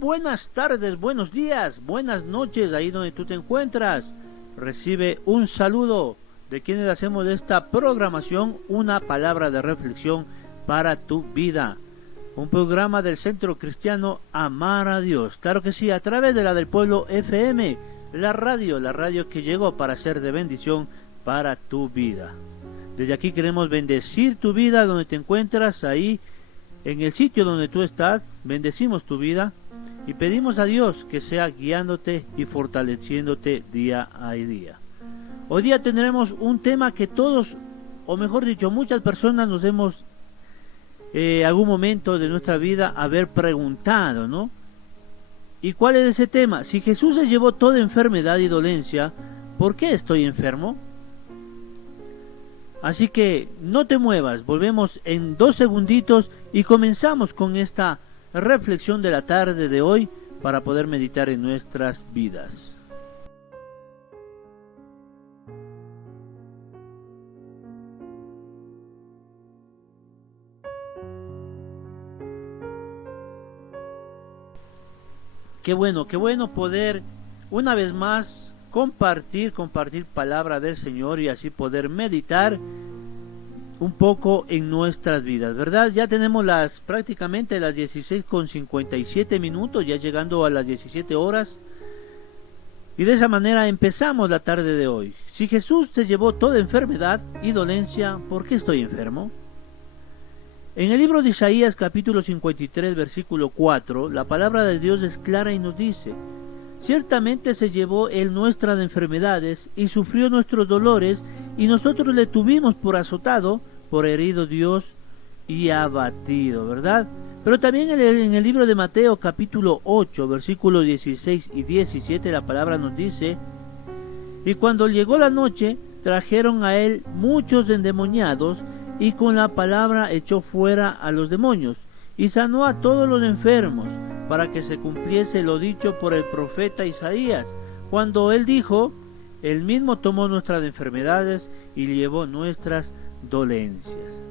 buenas tardes, buenos días, buenas noches, ahí donde tú te encuentras. Recibe un saludo de quienes hacemos de esta programación una palabra de reflexión para tu vida. Un programa del Centro Cristiano Amar a Dios. Claro que sí, a través de la del Pueblo FM, la radio que llegó para ser de bendición para tu vida. Desde aquí queremos bendecir tu vida donde te encuentras, ahí en el sitio donde tú estás, bendecimos tu vida y pedimos a Dios que sea guiándote y fortaleciéndote día a día. Hoy día tendremos un tema que todos, o mejor dicho, muchas personas nos hemos algún momento de nuestra vida haber preguntado, ¿no? ¿Y cuál es ese tema? Si Jesús se llevó toda enfermedad y dolencia, ¿por qué estoy enfermo? Así que no te muevas, volvemos en 2 segunditos y comenzamos con esta reflexión de la tarde de hoy para poder meditar en nuestras vidas. Qué bueno poder una vez más compartir palabra del Señor y así poder meditar un poco en nuestras vidas, ¿verdad? Ya tenemos prácticamente las 16:57 minutos, ya llegando a las 17 horas. Y de esa manera empezamos la tarde de hoy. Si Jesús se llevó toda enfermedad y dolencia, ¿por qué estoy enfermo? En el libro de Isaías capítulo 53 versículo 4, la palabra de Dios es clara y nos dice: ciertamente se llevó él nuestras enfermedades y sufrió nuestros dolores, y nosotros le tuvimos por azotado, por herido Dios y abatido, ¿verdad? Pero también en el libro de Mateo capítulo 8 versículos 16 y 17 la palabra nos dice: y cuando llegó la noche trajeron a él muchos endemoniados, y con la palabra echó fuera a los demonios, y sanó a todos los enfermos, para que se cumpliese lo dicho por el profeta Isaías, cuando él dijo: él mismo tomó nuestras enfermedades y llevó nuestras dolencias.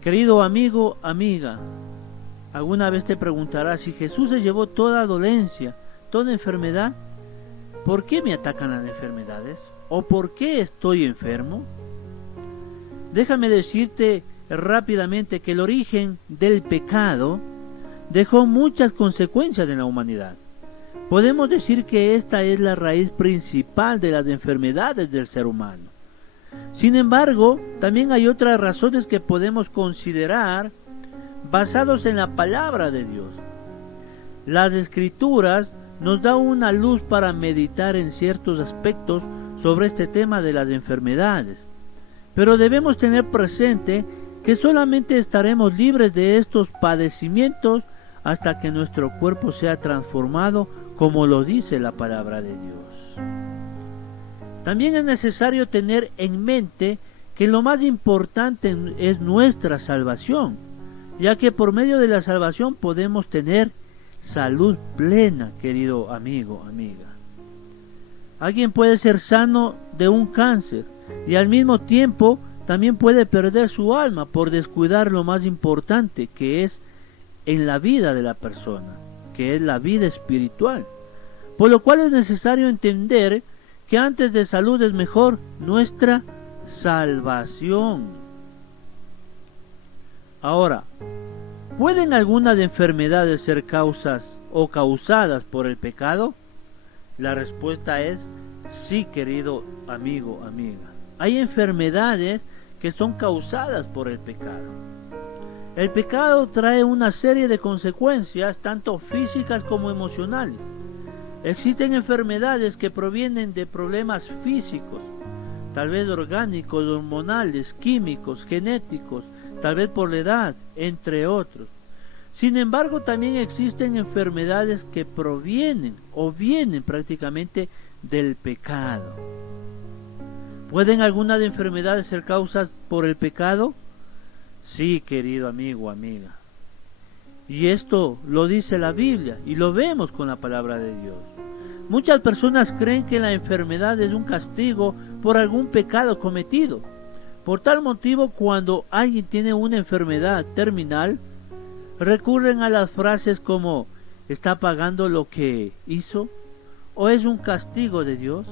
Querido amigo, amiga, alguna vez te preguntarás: si Jesús se llevó toda dolencia, toda enfermedad, ¿por qué me atacan las enfermedades? ¿O por qué estoy enfermo? Déjame decirte rápidamente que el origen del pecado dejó muchas consecuencias en la humanidad. Podemos decir que esta es la raíz principal de las enfermedades del ser humano. Sin embargo, también hay otras razones que podemos considerar basados en la palabra de Dios. Las Escrituras nos dan una luz para meditar en ciertos aspectos sobre este tema de las enfermedades. Pero debemos tener presente que solamente estaremos libres de estos padecimientos hasta que nuestro cuerpo sea transformado, como lo dice la palabra de Dios. También es necesario tener en mente que lo más importante es nuestra salvación, ya que por medio de la salvación podemos tener salud plena, querido amigo, amiga. Alguien puede ser sano de un cáncer y al mismo tiempo también puede perder su alma por descuidar lo más importante que es en la vida de la persona, que es la vida espiritual. Por lo cual es necesario entender que antes de salud es mejor nuestra salvación. Ahora, ¿pueden algunas enfermedades ser causas o causadas por el pecado? La respuesta es sí, querido amigo, amiga. Hay enfermedades que son causadas por el pecado. El pecado trae una serie de consecuencias, tanto físicas como emocionales. Existen enfermedades que provienen de problemas físicos, tal vez orgánicos, hormonales, químicos, genéticos, tal vez por la edad, entre otros. Sin embargo, también existen enfermedades que provienen o vienen prácticamente del pecado. ¿Pueden algunas enfermedades ser causas por el pecado? Sí, querido amigo, amiga. Y esto lo dice la Biblia y lo vemos con la palabra de Dios. Muchas personas creen que la enfermedad es un castigo por algún pecado cometido. Por tal motivo, cuando alguien tiene una enfermedad terminal, recurren a las frases como: está pagando lo que hizo? ¿O es un castigo de Dios?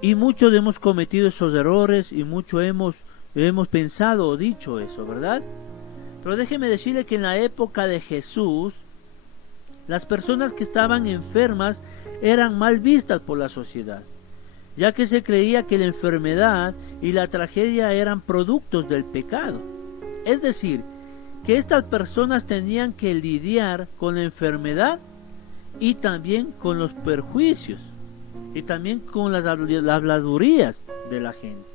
Y muchos hemos cometido esos errores y mucho hemos pensado o dicho eso, ¿verdad? Pero déjeme decirle que en la época de Jesús, las personas que estaban enfermas eran mal vistas por la sociedad, ya que se creía que la enfermedad y la tragedia eran productos del pecado. Es decir, que estas personas tenían que lidiar con la enfermedad y también con los perjuicios y también con las habladurías de la gente.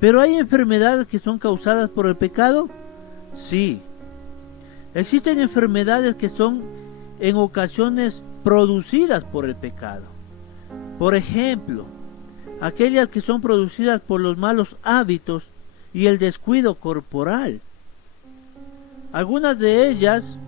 ¿Pero hay enfermedades que son causadas por el pecado? Sí. Existen enfermedades que son en ocasiones producidas por el pecado. Por ejemplo, aquellas que son producidas por los malos hábitos y el descuido corporal. Algunas de ellas,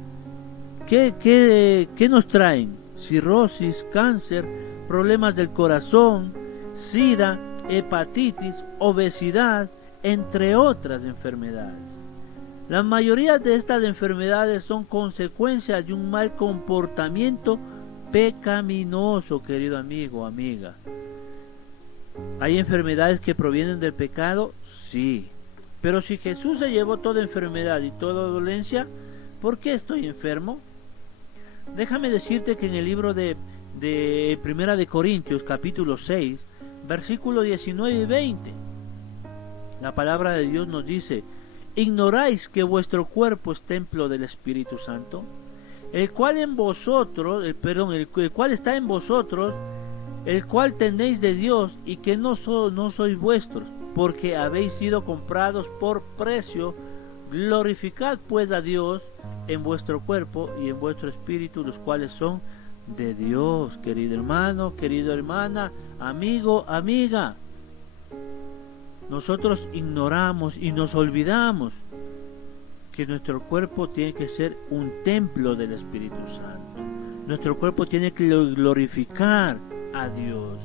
¿qué nos traen? Cirrosis, cáncer, problemas del corazón, sida, hepatitis, obesidad, entre otras enfermedades. La mayoría de estas enfermedades son consecuencias de un mal comportamiento pecaminoso, querido amigo o amiga. ¿Hay enfermedades que provienen del pecado? Sí. Pero si Jesús se llevó toda enfermedad y toda dolencia, ¿por qué estoy enfermo? Déjame decirte que en el libro de Primera de Corintios, capítulo 6, versículos 19 y 20, la palabra de Dios nos dice: ¿ignoráis que vuestro cuerpo es templo del Espíritu Santo, el cual está en vosotros, el cual tenéis de Dios, y que no sois vuestros, porque habéis sido comprados por precio? Glorificad pues a Dios en vuestro cuerpo y en vuestro espíritu, los cuales son de Dios. Querido hermano, querida hermana, amigo, amiga, nosotros ignoramos y nos olvidamos que nuestro cuerpo tiene que ser un templo del Espíritu Santo. Nuestro cuerpo tiene que glorificar a Dios.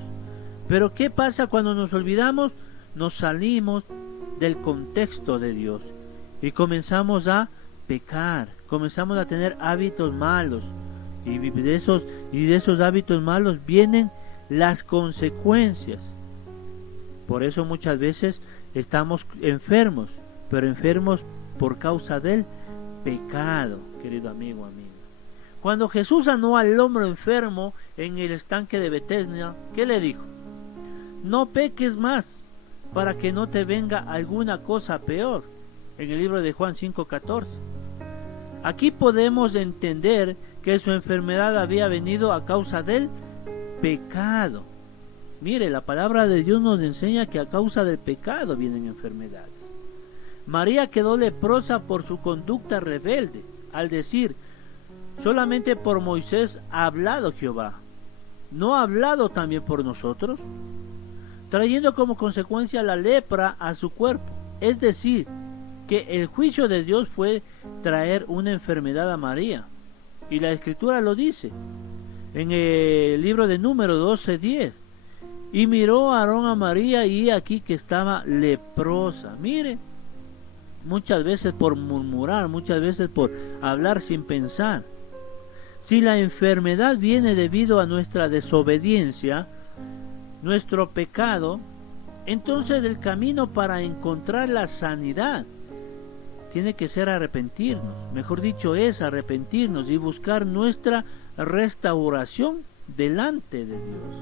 Pero ¿qué pasa cuando nos olvidamos? Nos salimos del contexto de Dios y comenzamos a pecar, comenzamos a tener hábitos malos, y de esos hábitos malos vienen las consecuencias. Por eso muchas veces estamos enfermos, pero enfermos por causa del pecado, querido amigo, amiga. Cuando Jesús sanó al hombre enfermo en el estanque de Betesda, ¿qué le dijo? No peques más, para que no te venga alguna cosa peor. En el libro de Juan 5:14. Aquí podemos entender que su enfermedad había venido a causa del pecado. Mire, la palabra de Dios nos enseña que a causa del pecado vienen enfermedades. María quedó leprosa por su conducta rebelde, al decir: solamente por Moisés ha hablado Jehová, ¿no ha hablado también por nosotros? Trayendo como consecuencia la lepra a su cuerpo. Es decir, que el juicio de Dios fue traer una enfermedad a María. Y la Escritura lo dice en el libro de Números 12:10. Y miró a Aarón a María, y aquí que estaba leprosa. Mire, muchas veces por murmurar, muchas veces por hablar sin pensar. Si la enfermedad viene debido a nuestra desobediencia, nuestro pecado, entonces el camino para encontrar la sanidad tiene que ser arrepentirnos. Mejor dicho, es arrepentirnos y buscar nuestra restauración delante de Dios.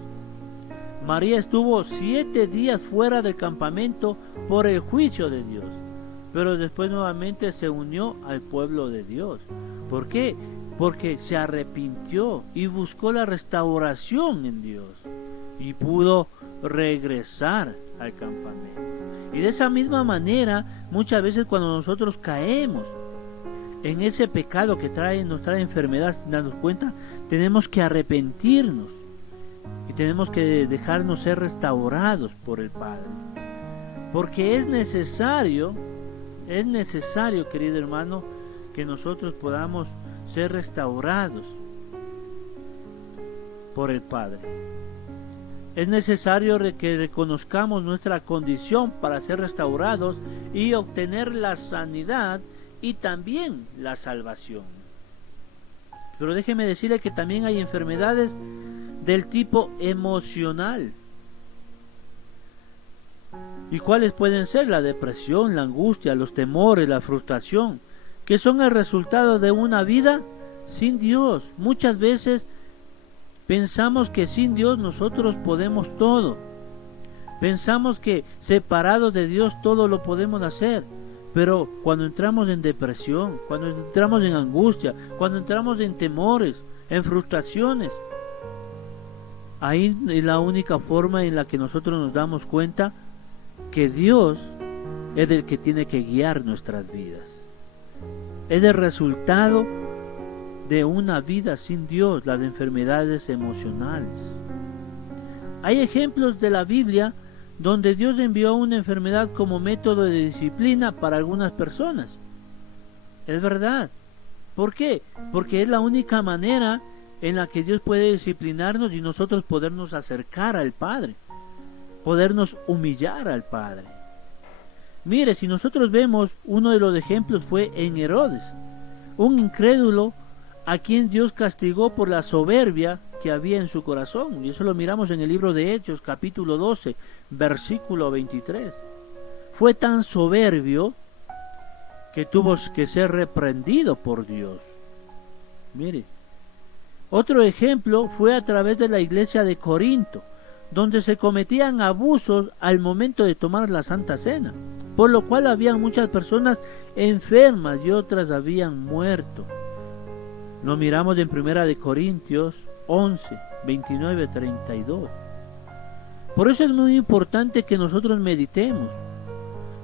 María estuvo 7 días fuera del campamento por el juicio de Dios, pero después nuevamente se unió al pueblo de Dios. ¿Por qué? Porque se arrepintió y buscó la restauración en Dios y pudo regresar al campamento. Y de esa misma manera, muchas veces cuando nosotros caemos en ese pecado que nos trae enfermedad sin darnos cuenta, tenemos que arrepentirnos y tenemos que dejarnos ser restaurados por el Padre. Porque es necesario, querido hermano, que nosotros podamos ser restaurados por el Padre. Es necesario que reconozcamos nuestra condición para ser restaurados y obtener la sanidad y también la salvación. Pero déjeme decirle que también hay enfermedades del tipo emocional. ¿Y cuáles pueden ser? La depresión, la angustia, los temores, la frustración, que son el resultado de una vida sin Dios. Muchas veces pensamos que sin Dios nosotros podemos todo. Pensamos que separados de Dios todo lo podemos hacer. Pero cuando entramos en depresión, cuando entramos en angustia, cuando entramos en temores, en frustraciones, ahí es la única forma en la que nosotros nos damos cuenta que Dios es el que tiene que guiar nuestras vidas. Es el resultado de una vida sin Dios, las enfermedades emocionales. Hay ejemplos de la Biblia donde Dios envió una enfermedad como método de disciplina para algunas personas. Es verdad. ¿Por qué? Porque es la única manera en la que Dios puede disciplinarnos y nosotros podernos acercar al Padre, podernos humillar al Padre. Mire, si nosotros vemos, uno de los ejemplos fue en Herodes, un incrédulo a quien Dios castigó por la soberbia que había en su corazón. Y eso lo miramos en el libro de Hechos, capítulo 12, versículo 23. Fue tan soberbio que tuvo que ser reprendido por Dios. Mire, otro ejemplo fue a través de la iglesia de Corinto, donde se cometían abusos al momento de tomar la Santa Cena, por lo cual habían muchas personas enfermas y otras habían muerto. Lo miramos en 1 de Corintios 11, 29, 32. Por eso es muy importante que nosotros meditemos.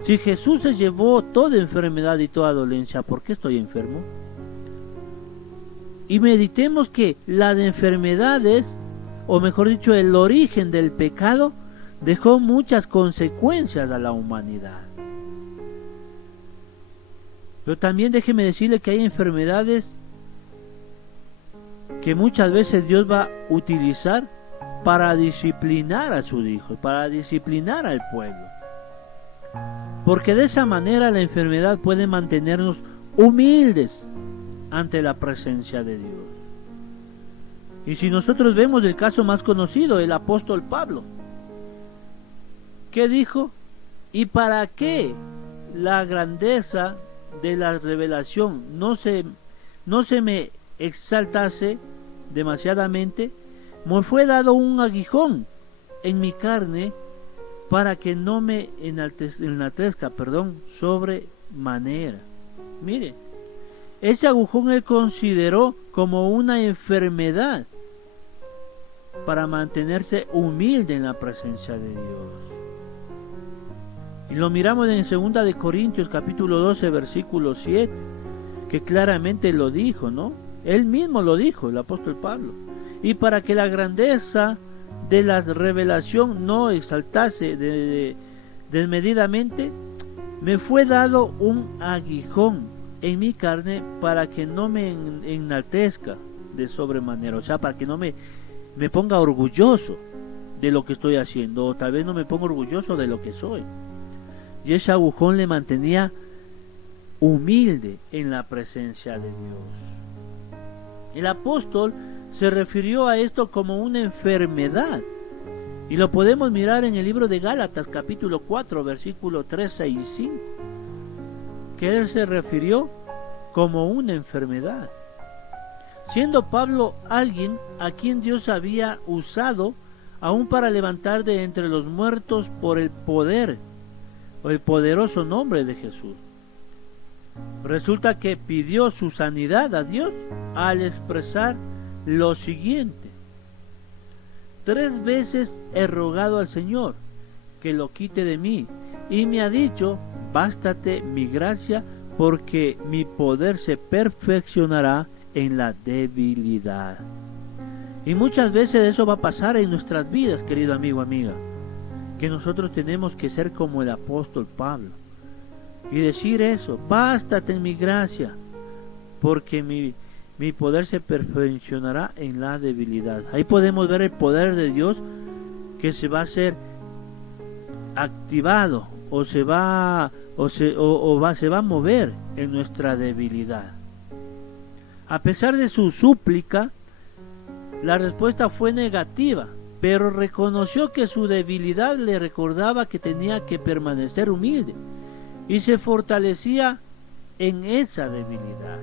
Si Jesús se llevó toda enfermedad y toda dolencia, ¿por qué estoy enfermo? Y meditemos que las enfermedades, o mejor dicho, el origen del pecado, dejó muchas consecuencias a la humanidad. Pero también déjeme decirle que hay enfermedades que muchas veces Dios va a utilizar para disciplinar a sus hijos, para disciplinar al pueblo. Porque de esa manera la enfermedad puede mantenernos humildes ante la presencia de Dios. Y si nosotros vemos el caso más conocido, el apóstol Pablo, ¿qué dijo? ¿Y para qué la grandeza de la revelación no se me exaltase demasiadamente? Me fue dado un aguijón en mi carne para que no me enaltezca, sobremanera. Mire, ese agujón él consideró como una enfermedad para mantenerse humilde en la presencia de Dios. Y lo miramos en 2 de Corintios capítulo 12 versículo 7, que claramente lo dijo, ¿no? Él mismo lo dijo, el apóstol Pablo. Y para que la grandeza de la revelación no exaltase desmedidamente, me fue dado un aguijón en mi carne para que no me enaltezca de sobremanera, o sea, para que no me ponga orgulloso de lo que estoy haciendo, o tal vez no me ponga orgulloso de lo que soy. Y ese agujón le mantenía humilde en la presencia de Dios. El apóstol se refirió a esto como una enfermedad, y lo podemos mirar en el libro de Gálatas capítulo 4 versículos 13 y 5, que él se refirió como una enfermedad, siendo Pablo alguien a quien Dios había usado aún para levantar de entre los muertos por el poder o el poderoso nombre de Jesús. Resulta que pidió su sanidad a Dios al expresar lo siguiente: 3 veces he rogado al Señor que lo quite de mí, y me ha dicho: bástate mi gracia, porque mi poder se perfeccionará en la debilidad. Y muchas veces eso va a pasar en nuestras vidas, querido amigo, amiga, que nosotros tenemos que ser como el apóstol Pablo y decir eso: bástate en mi gracia, porque mi poder se perfeccionará en la debilidad. Ahí podemos ver el poder de Dios que se va a ser activado o se va a mover en nuestra debilidad. A pesar de su súplica, la respuesta fue negativa, pero reconoció que su debilidad le recordaba que tenía que permanecer humilde y se fortalecía en esa debilidad.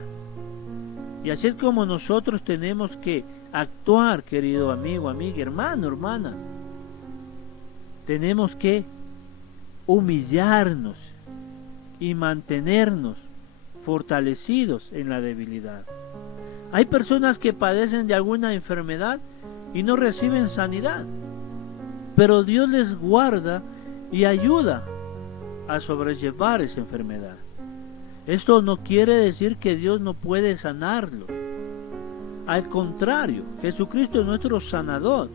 Y así es como nosotros tenemos que actuar, querido amigo, amiga, hermano, hermana. Tenemos que humillarnos y mantenernos fortalecidos en la debilidad. Hay personas que padecen de alguna enfermedad y no reciben sanidad, pero Dios les guarda y ayuda a sobrellevar esa enfermedad. Esto no quiere decir que Dios no puede sanarlos. Al contrario, Jesucristo es nuestro sanador,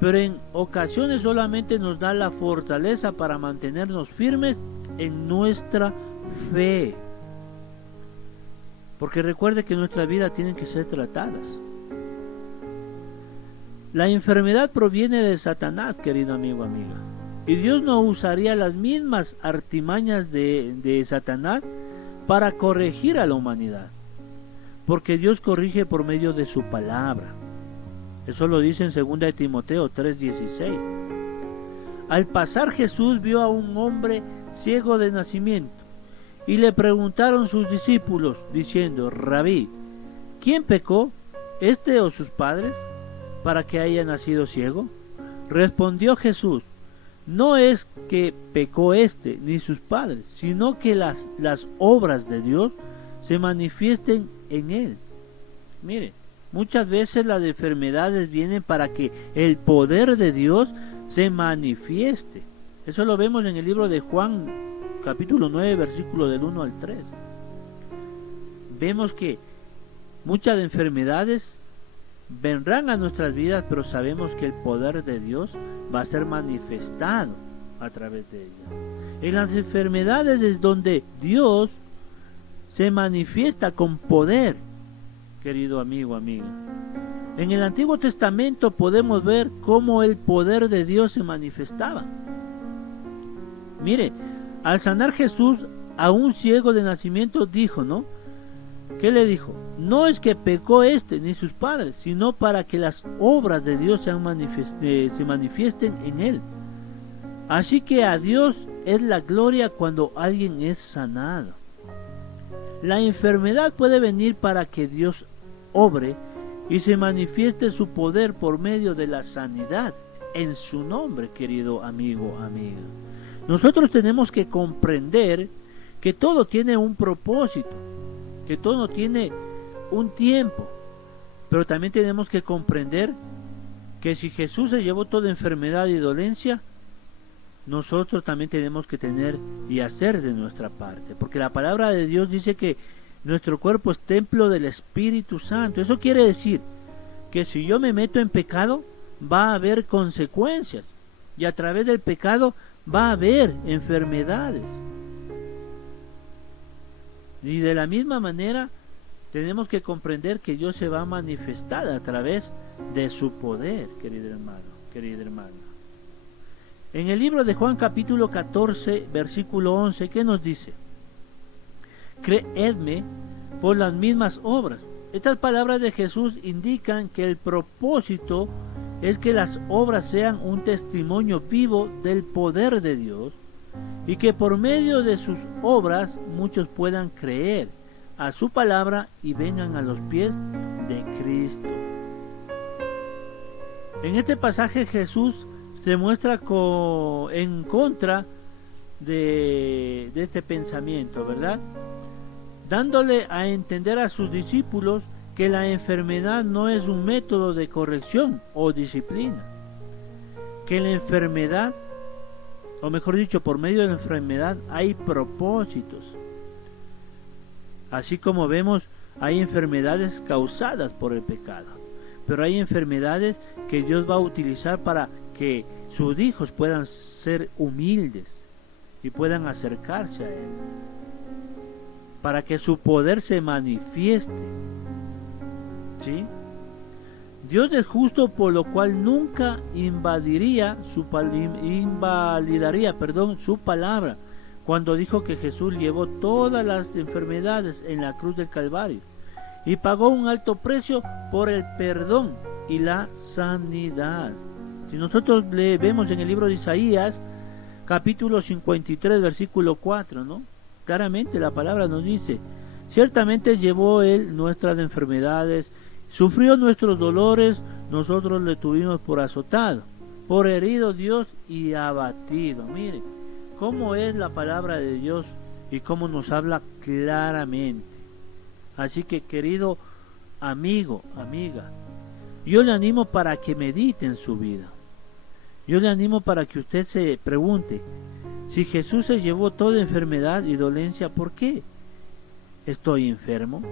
pero en ocasiones solamente nos da la fortaleza para mantenernos firmes en nuestra fe. Porque recuerde que nuestra vida tienen que ser tratadas. La enfermedad proviene de Satanás, querido amigo, amiga. Y Dios no usaría las mismas artimañas de Satanás para corregir a la humanidad. Porque Dios corrige por medio de su palabra. Eso lo dice en 2 Timoteo 3:16. Al pasar Jesús vio a un hombre ciego de nacimiento. Y le preguntaron sus discípulos, diciendo: Rabí, ¿quién pecó, este o sus padres, para que haya nacido ciego? Respondió Jesús: no es que pecó este ni sus padres, sino que las obras de Dios se manifiesten en él. Mire, muchas veces las enfermedades vienen para que el poder de Dios se manifieste. Eso lo vemos en el libro de Juan, capítulo 9, versículo del 1 al 3. Vemos que muchas enfermedades vendrán a nuestras vidas, pero sabemos que el poder de Dios va a ser manifestado a través de ellas. En las enfermedades es donde Dios se manifiesta con poder, querido amigo, amiga. En el Antiguo Testamento podemos ver cómo el poder de Dios se manifestaba. Mire, al sanar Jesús a un ciego de nacimiento dijo, ¿no? ¿Qué le dijo? No es que pecó este ni sus padres, sino para que las obras de Dios se manifiesten en él. Así que a Dios es la gloria cuando alguien es sanado. La enfermedad puede venir para que Dios obre y se manifieste su poder por medio de la sanidad en su nombre, querido amigo, amiga. Nosotros tenemos que comprender que todo tiene un propósito, que todo tiene un tiempo, pero también tenemos que comprender que si Jesús se llevó toda enfermedad y dolencia, nosotros también tenemos que tener y hacer de nuestra parte, porque la palabra de Dios dice que nuestro cuerpo es templo del Espíritu Santo. Eso quiere decir que si yo me meto en pecado, va a haber consecuencias, y a través del pecado va a haber enfermedades. Y de la misma manera tenemos que comprender que Dios se va a manifestar a través de su poder, querido hermano, querida hermana. En el libro de Juan capítulo 14, versículo 11, ¿qué nos dice? Creedme por las mismas obras. Estas palabras de Jesús indican que el propósito es que las obras sean un testimonio vivo del poder de Dios y que por medio de sus obras muchos puedan creer a su palabra y vengan a los pies de Cristo. En este pasaje Jesús se muestra en contra de este pensamiento, ¿verdad? Dándole a entender a sus discípulos que la enfermedad no es un método de corrección o disciplina, que la enfermedad, o mejor dicho, por medio de la enfermedad hay propósitos. Así como vemos, hay enfermedades causadas por el pecado, pero hay enfermedades que Dios va a utilizar para que sus hijos puedan ser humildes y puedan acercarse a Él, para que su poder se manifieste. ¿Sí? Dios es justo, por lo cual nunca invalidaría su palabra cuando dijo que Jesús llevó todas las enfermedades en la cruz del Calvario y pagó un alto precio por el perdón y la sanidad. Si nosotros le vemos en el libro de Isaías, capítulo 53, versículo 4, ¿no? Claramente la palabra nos dice: ciertamente llevó él nuestras enfermedades, sufrió nuestros dolores, nosotros le tuvimos por azotado, por herido Dios y abatido. Mire cómo es la palabra de Dios y cómo nos habla claramente. Así que, querido amigo, amiga, yo le animo para que medite en su vida. Yo le animo para que usted se pregunte: si Jesús se llevó toda enfermedad y dolencia, ¿por qué estoy enfermo?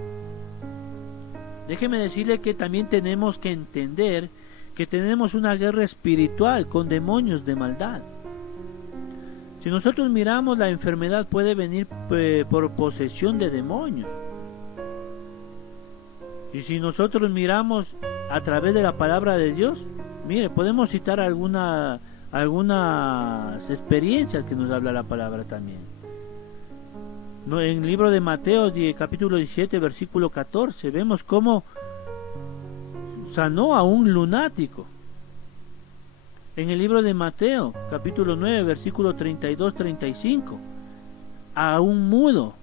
Déjeme decirle que también tenemos que entender que tenemos una guerra espiritual con demonios de maldad. Si nosotros miramos, la enfermedad puede venir por posesión de demonios. Y si nosotros miramos a través de la palabra de Dios, mire, podemos citar algunas experiencias que nos habla la palabra también. En el libro de Mateo, capítulo 17, versículo 14, vemos cómo sanó a un lunático. En el libro de Mateo, capítulo 9, versículo 32-35, a un mudo.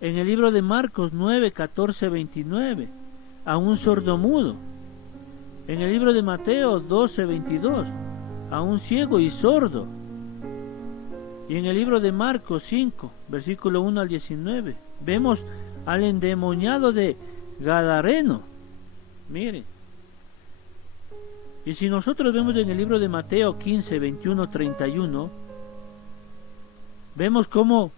En el libro de Marcos 9, 14-29, a un sordomudo. En el libro de Mateo 12, 22, a un ciego y sordo. Y en el libro de Marcos 5, versículo 1 al 19, vemos al endemoniado de Gadareno. Mire. Y si nosotros vemos en el libro de Mateo 15, 21, 31, vemos cómo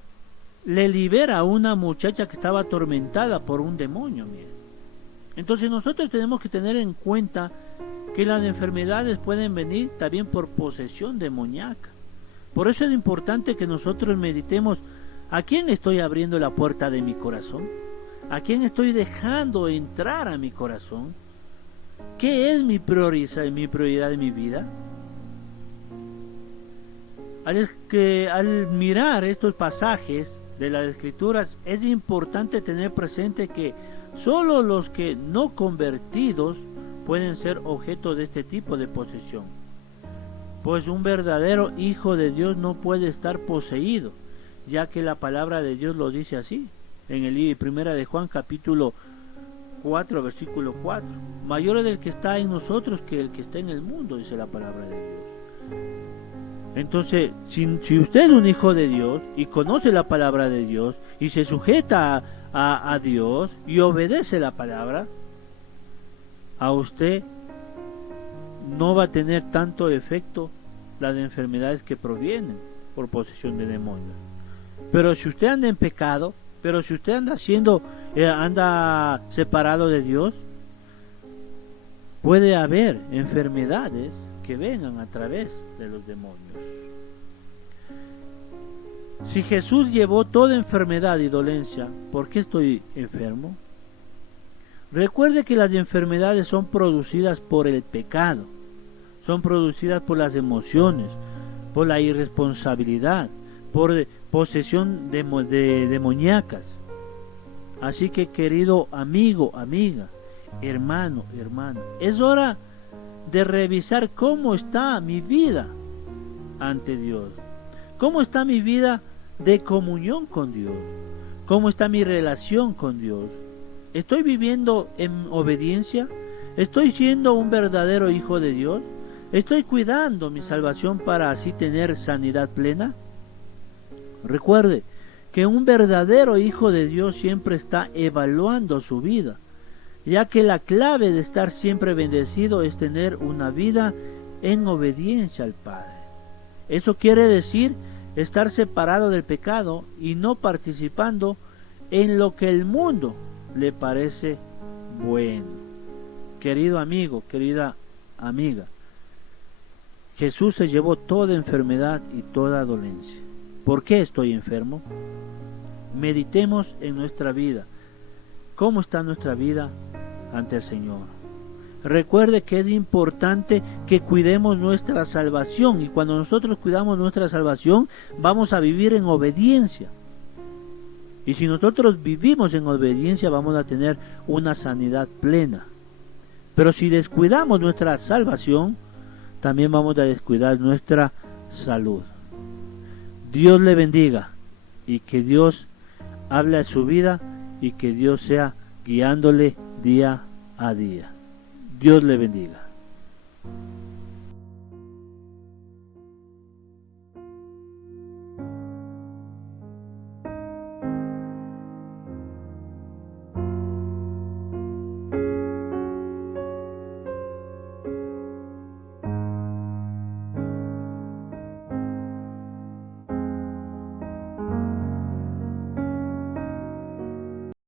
le libera a una muchacha que estaba atormentada por un demonio. Mire. Entonces nosotros tenemos que tener en cuenta que las enfermedades pueden venir también por posesión demoníaca. Por eso es importante que nosotros meditemos: ¿a quién estoy abriendo la puerta de mi corazón? ¿A quién estoy dejando entrar a mi corazón? ¿Qué es mi prioridad de mi vida? Al mirar estos pasajes de las Escrituras, es importante tener presente que solo los que no convertidos pueden ser objeto de este tipo de posesión. Pues un verdadero hijo de Dios no puede estar poseído, ya que la palabra de Dios lo dice así, en el libro primera de Juan, capítulo 4, versículo 4. Mayor es el que está en nosotros que el que está en el mundo, dice la palabra de Dios. Entonces, si usted es un hijo de Dios y conoce la palabra de Dios y se sujeta a Dios y obedece la palabra, a usted no va a tener tanto efecto las enfermedades que provienen por posesión de demonios. Pero si usted anda en pecado, pero si usted anda separado de Dios, puede haber enfermedades que vengan a través de los demonios. Si Jesús llevó toda enfermedad y dolencia, ¿por qué estoy enfermo? Recuerde que las enfermedades son producidas por el pecado, son producidas por las emociones, por la irresponsabilidad, por posesión demoníacas. Así que, querido amigo, amiga, hermano, hermana, es hora de revisar cómo está mi vida ante Dios, cómo está mi vida de comunión con Dios, cómo está mi relación con Dios. ¿Estoy viviendo en obediencia? ¿Estoy siendo un verdadero hijo de Dios? ¿Estoy cuidando mi salvación para así tener sanidad plena? Recuerde que un verdadero hijo de Dios siempre está evaluando su vida, ya que la clave de estar siempre bendecido es tener una vida en obediencia al Padre. Eso quiere decir estar separado del pecado y no participando en lo que el mundo le parece bueno. Querido amigo, querida amiga, Jesús se llevó toda enfermedad y toda dolencia. ¿Por qué estoy enfermo? Meditemos en nuestra vida. ¿Cómo está nuestra vida ante el Señor? Recuerde que es importante que cuidemos nuestra salvación, y cuando nosotros cuidamos nuestra salvación, vamos a vivir en obediencia. Y si nosotros vivimos en obediencia, vamos a tener una sanidad plena. Pero si descuidamos nuestra salvación, también vamos a descuidar nuestra salud. Dios le bendiga y que Dios hable a su vida y que Dios sea guiándole día a día. Dios le bendiga.